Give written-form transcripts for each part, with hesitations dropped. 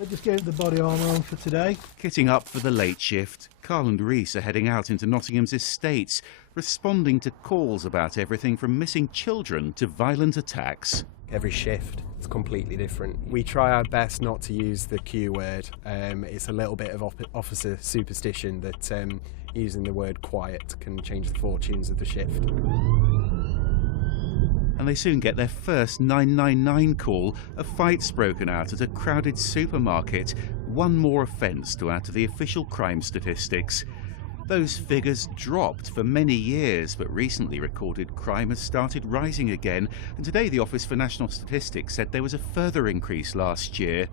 I just gave the body armour on for today. Kitting up for the late shift, Carl and Reese are heading out into Nottingham's estates, responding to calls about everything from missing children to violent attacks. Every shift is completely different. We try our best not to use the Q word. It's a little bit of officer superstition that using the word quiet can change the fortunes of the shift. And they soon get their first 999 call. A fight's broken out at a crowded supermarket. One more offence to add to the official crime statistics. Those figures dropped for many years, but recently recorded crime has started rising again. And today the Office for National Statistics said there was a further increase last year.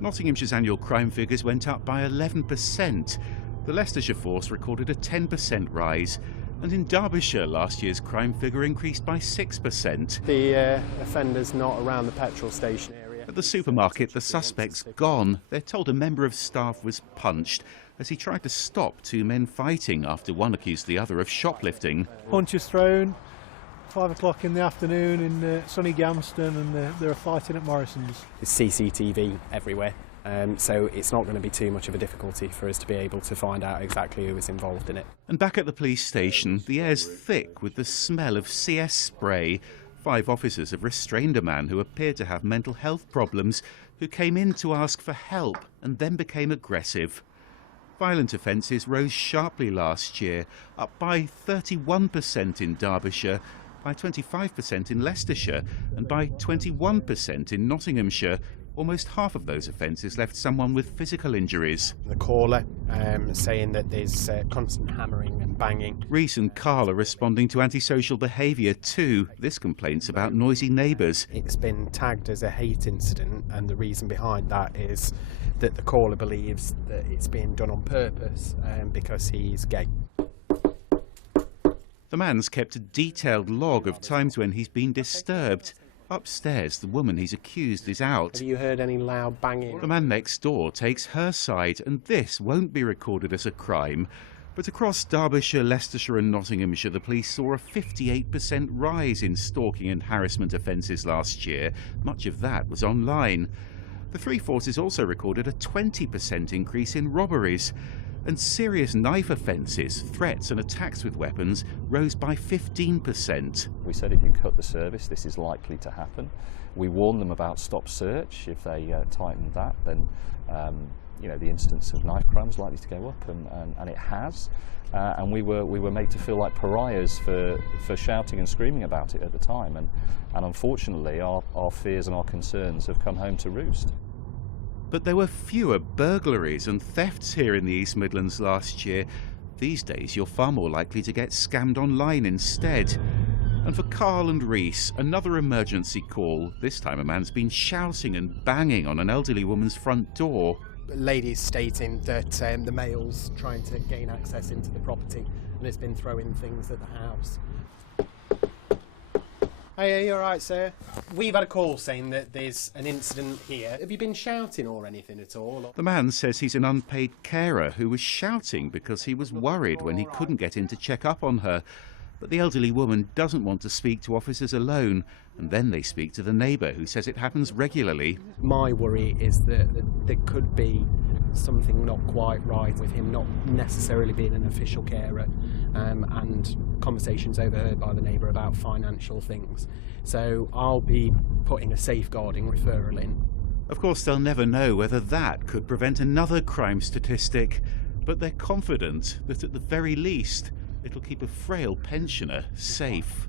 Nottinghamshire's annual crime figures went up by 11%. The Leicestershire force recorded a 10% rise. And in Derbyshire, last year's crime figure increased by 6%. The offender's not around the petrol station area. At the supermarket, the suspect's gone. They're told a member of staff was punched as he tried to stop two men fighting after one accused the other of shoplifting. Punches thrown, 5 o'clock in the afternoon in sunny Gamston, and they were fighting at Morrison's. There's CCTV everywhere. So it's not going to be too much of a difficulty for us to be able to find out exactly who was involved in it. And back at the police station, the air's thick with the smell of CS spray. 5 officers have restrained a man who appeared to have mental health problems, who came in to ask for help and then became aggressive. Violent offences rose sharply last year, up by 31% in Derbyshire, by 25% in Leicestershire and by 21% in Nottinghamshire. Almost half of those offences left someone with physical injuries. The caller saying that there's constant hammering and banging. Reese and Carl are responding to antisocial behaviour too. This complaint's about noisy neighbours. It's been tagged as a hate incident, and the reason behind that is that the caller believes that it's being done on purpose because he's gay. The man's kept a detailed log of times when he's been disturbed. Upstairs, the woman he's accused is out. Have you heard any loud banging? The man next door takes her side, and this won't be recorded as a crime. But across Derbyshire, Leicestershire and Nottinghamshire, the police saw a 58% rise in stalking and harassment offences last year. Much of that was online. The three forces also recorded a 20% increase in robberies. And serious knife offences, threats and attacks with weapons rose by 15%. We said if you cut the service, this is likely to happen. We warned them about stop search. If they tightened that, then the incidence of knife crime is likely to go up, and it has. And we were made to feel like pariahs for shouting and screaming about it at the time. And unfortunately, our fears and our concerns have come home to roost. But there were fewer burglaries and thefts here in the East Midlands last year. These days, you're far more likely to get scammed online instead. And for Carl and Reese, another emergency call. This time a man's been shouting and banging on an elderly woman's front door. Ladies stating that the male's trying to gain access into the property and has been throwing things at the house. Hey, are you alright, sir? We've had a call saying that there's an incident here. Have you been shouting or anything at all? The man says he's an unpaid carer who was shouting because he was worried when he couldn't get in to check up on her. But the elderly woman doesn't want to speak to officers alone, and then they speak to the neighbour who says it happens regularly. My worry is that there could be something not quite right with him not necessarily being an official carer, and conversations overheard by the neighbour about financial things. So I'll be putting a safeguarding referral in. Of course, they'll never know whether that could prevent another crime statistic, but they're confident that at the very least it'll keep a frail pensioner safe.